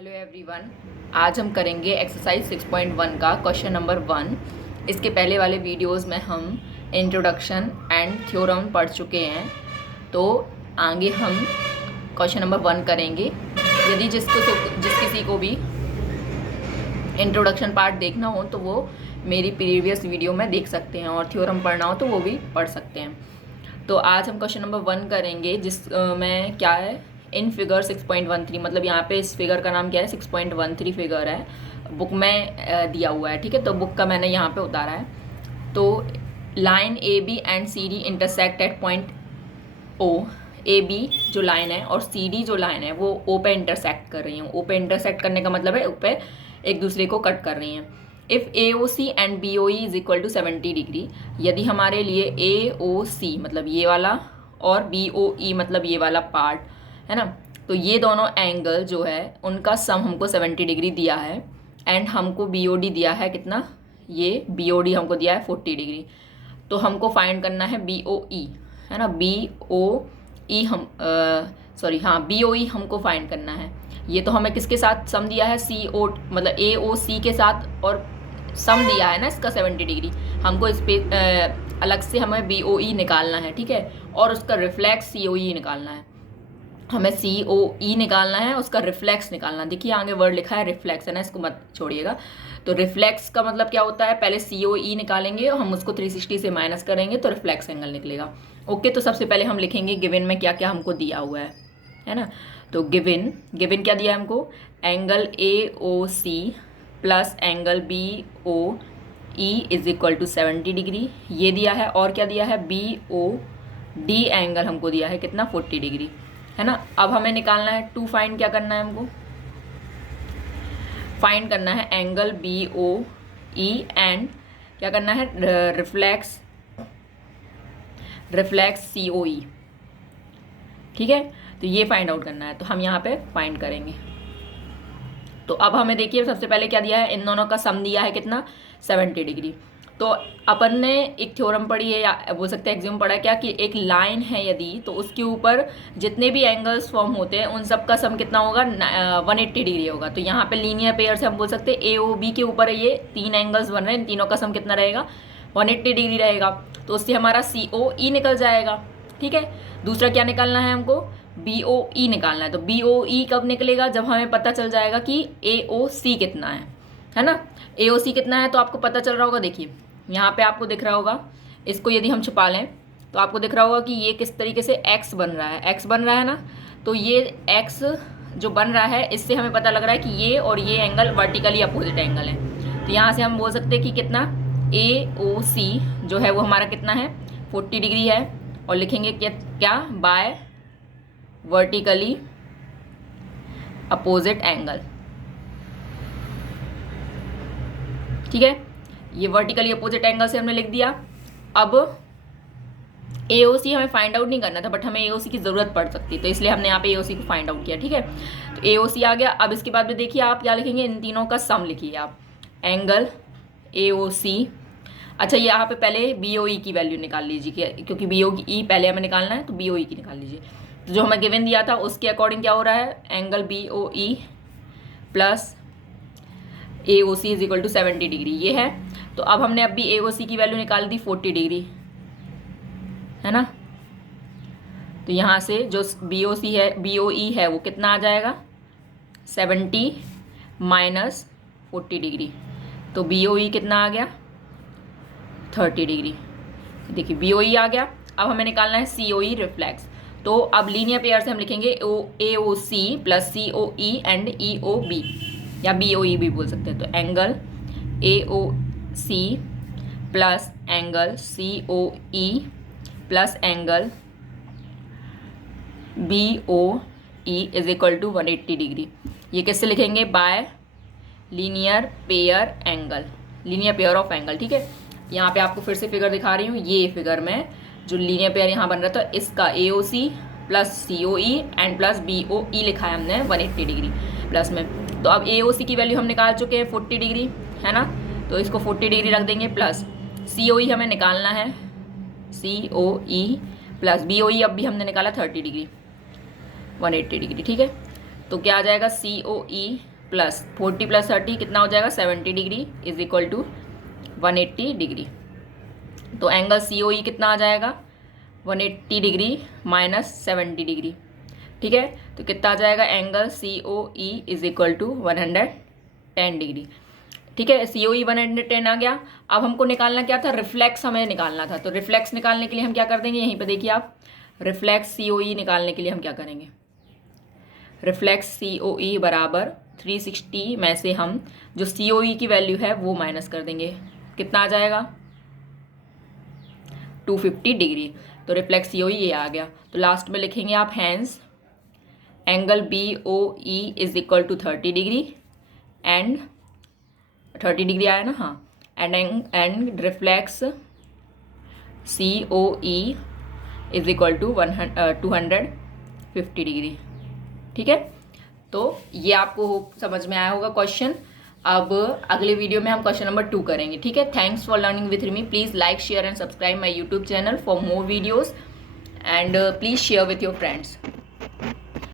Hello everyone, आज हम करेंगे एक्सरसाइज 6.1 का क्वेश्चन नंबर 1। इसके पहले वाले वीडियोस में हम इंट्रोडक्शन एंड थ्योरम पढ़ चुके हैं, तो आगे हम क्वेश्चन नंबर 1 करेंगे। यदि जिस किसी को भी इंट्रोडक्शन पार्ट देखना हो तो वो मेरी प्रीवियस वीडियो में देख सकते हैं, और थ्योरम पढ़ना हो तो वो भी पढ़ सकते हैं। तो आज हम क्वेश्चन नंबर 1 करेंगे, जिस में क्या है, इन फिगर 6.13, मतलब यहाँ पे इस फिगर का नाम क्या है, 6.13 फिगर है, बुक में दिया हुआ है। ठीक है, तो बुक का मैंने यहाँ पे उतारा है। तो line A B and C D intersect at point O. A B जो लाइन है और सी डी जो लाइन है वो ओ पे इंटरसेक्ट कर रही हैं। ओ पे इंटरसेक्ट करने का मतलब है ओ पे एक दूसरे को कट कर रही हैं। If A O C and B O E is equal to 70 degree, यदि हमारे लिए ए ओ सी मतलब ये वाला और बी ओ ई मतलब ये वाला पार्ट है ना, तो ये दोनों एंगल जो है उनका सम हमको 70 डिग्री दिया है, एंड हमको बी ओ डी दिया है कितना, ये बी ओ डी हमको दिया है 40 डिग्री। तो हमको फाइंड करना है बी ओ ई, है ना, बी ओ ई हम बी ओ ई हमको फाइंड करना है। ये तो हमें किसके साथ सम दिया है, सी ओ मतलब ए ओ सी के साथ, और सम दिया है ना इसका 70 डिग्री। हमको इस पे अलग से हमें बी ओ ई निकालना है, ठीक है, और उसका रिफ्लेक्स सी ओ ई निकालना है। हमें सी ओ ई निकालना है, उसका रिफ्लेक्स निकालना। देखिए आगे वर्ड लिखा है रिफ्लेक्स, है ना, इसको मत छोड़िएगा। तो रिफ्लेक्स का मतलब क्या होता है, पहले सी ओ ई निकालेंगे और हम उसको 360 से माइनस करेंगे तो रिफ्लेक्स एंगल निकलेगा। ओके, तो सबसे पहले हम लिखेंगे गिवन में क्या क्या हमको दिया हुआ है ना। तो गिवन क्या दिया है हमको, angle A O C plus angle B O E is equal to 70 degree, ये दिया है। और क्या दिया है, बी ओ डी एंगल हमको दिया है कितना, 40 डिग्री, है ना। अब हमें निकालना है टू फाइंड, क्या करना है हमको, फाइंड करना है angle B O E and क्या करना है, रिफ्लेक्स सी ओ ई। ठीक है, तो ये फाइंड आउट करना है, तो हम यहाँ पे फाइंड करेंगे। तो अब हमें देखिए सबसे पहले क्या दिया है, इन दोनों का सम दिया है कितना, 70 डिग्री। तो अपन ने एक थ्योरम पढ़ी है, या बोल सकते हैं एक्सियोम पढ़ा है क्या, कि एक लाइन है यदि, तो उसके ऊपर जितने भी एंगल्स फॉर्म होते हैं उन सब का सम कितना होगा, 180 डिग्री होगा। तो यहाँ पे लीनियर पेयर से हम बोल सकते हैं ए ओ बी के ऊपर ये 3 एंगल्स बन रहे हैं, इन तीनों का सम कितना रहेगा, 180 डिग्री रहेगा। तो उससे हमारा सी ओ ई निकल जाएगा। ठीक है, दूसरा क्या निकालना है हमको, बी ओ ई निकालना है। तो बी ओ ई कब निकलेगा, जब हमें पता चल जाएगा कि ए ओ सी कितना है ना। ए ओ सी कितना है तो आपको पता चल रहा होगा, देखिए यहाँ पे आपको दिख रहा होगा। इसको यदि हम छुपा लें तो आपको दिख रहा होगा कि ये किस तरीके से एक्स बन रहा है, एक्स बन रहा है ना। तो ये एक्स जो बन रहा है, इससे हमें पता लग रहा है कि ये और ये एंगल वर्टिकली अपोजिट एंगल है। तो यहाँ से हम बोल सकते हैं कि कितना, ए ओ सी जो है वो हमारा कितना है, 40 डिग्री है। और लिखेंगे क्या, बाय वर्टिकली अपोजिट एंगल। ठीक है, ये वर्टिकली अपोजिट एंगल से हमने लिख दिया। अब AOC हमें फाइंड आउट नहीं करना था, बट हमें AOC की ज़रूरत पड़ सकती है, तो इसलिए हमने यहाँ पे AOC को फाइंड आउट किया। ठीक है, तो AOC आ गया। अब इसके बाद में देखिए आप क्या लिखेंगे, इन तीनों का सम लिखिए आप, एंगल AOC। अच्छा, यहाँ पे पहले BOE की वैल्यू निकाल लीजिए, क्योंकि BOE पहले हमें निकालना है, तो BOE की निकाल लीजिए। तो जो हमें गिवन दिया था उसके अकॉर्डिंग क्या हो रहा है, angle BOE plus AOC is equal to 70 degree, ये है। तो अब हमने अभी AOC की वैल्यू निकाल दी 40 डिग्री, है ना। तो यहाँ से जो BOC है, BOE है, वो कितना आ जाएगा, 70 माइनस 40 डिग्री। तो BOE कितना आ गया, 30 डिग्री। देखिए BOE आ गया। अब हमें निकालना है COE रिफ्लेक्स। तो अब लीनियर पेयर से हम लिखेंगे AOC plus COE and EOB, या BOE भी बोल सकते हैं। तो angle AOC plus angle COE plus angle BOE is equal to 180 degree. ये किससे लिखेंगे, by linear pair angle, linear pair of angle. ठीक है, यहाँ पे आपको फिर से फिगर दिखा रही हूँ, ये फिगर में जो लीनियर पेयर यहाँ बन रहा था, इसका AOC plus COE and plus BOE लिखा है हमने 180 डिग्री प्लस में। तो अब AOC की वैल्यू हम निकाल चुके हैं 40 डिग्री, है ना। तो इसको 40 डिग्री रख देंगे, प्लस COE हमें निकालना है, COE प्लस BOE अब भी हमने निकाला 30 डिग्री, 180 डिग्री। ठीक है, तो क्या आ जाएगा COE प्लस 40 प्लस 30 कितना हो जाएगा 70 degree is equal to 180 degree. तो एंगल COE कितना आ जाएगा 180 डिग्री माइनस 70 डिग्री। ठीक है, तो कितना आ जाएगा angle COE is equal to 110 degree. ठीक है, COE 110 आ गया। अब हमको निकालना क्या था, रिफ्लेक्स हमें निकालना था। तो रिफ्लेक्स निकालने के लिए हम क्या कर देंगे, यहीं पे देखिए आप, रिफ्लेक्स COE निकालने के लिए हम क्या करेंगे, रिफ्लेक्स COE बराबर 360 में से हम जो COE की वैल्यू है वो माइनस कर देंगे, कितना आ जाएगा 250 डिग्री। तो रिफ्लेक्स COE ये आ गया। तो लास्ट में लिखेंगे आप hence angle BOE is equal to 30 degree and 30 degree आया ना, हाँ, and reflex COE is equal to 250 degree. ठीक है, तो ये आपको समझ में आया होगा क्वेश्चन। अब अगले वीडियो में हम क्वेश्चन नंबर 2 करेंगे। ठीक है, thanks for learning with me. Please like share and subscribe my YouTube channel for more videos and please share with your friends.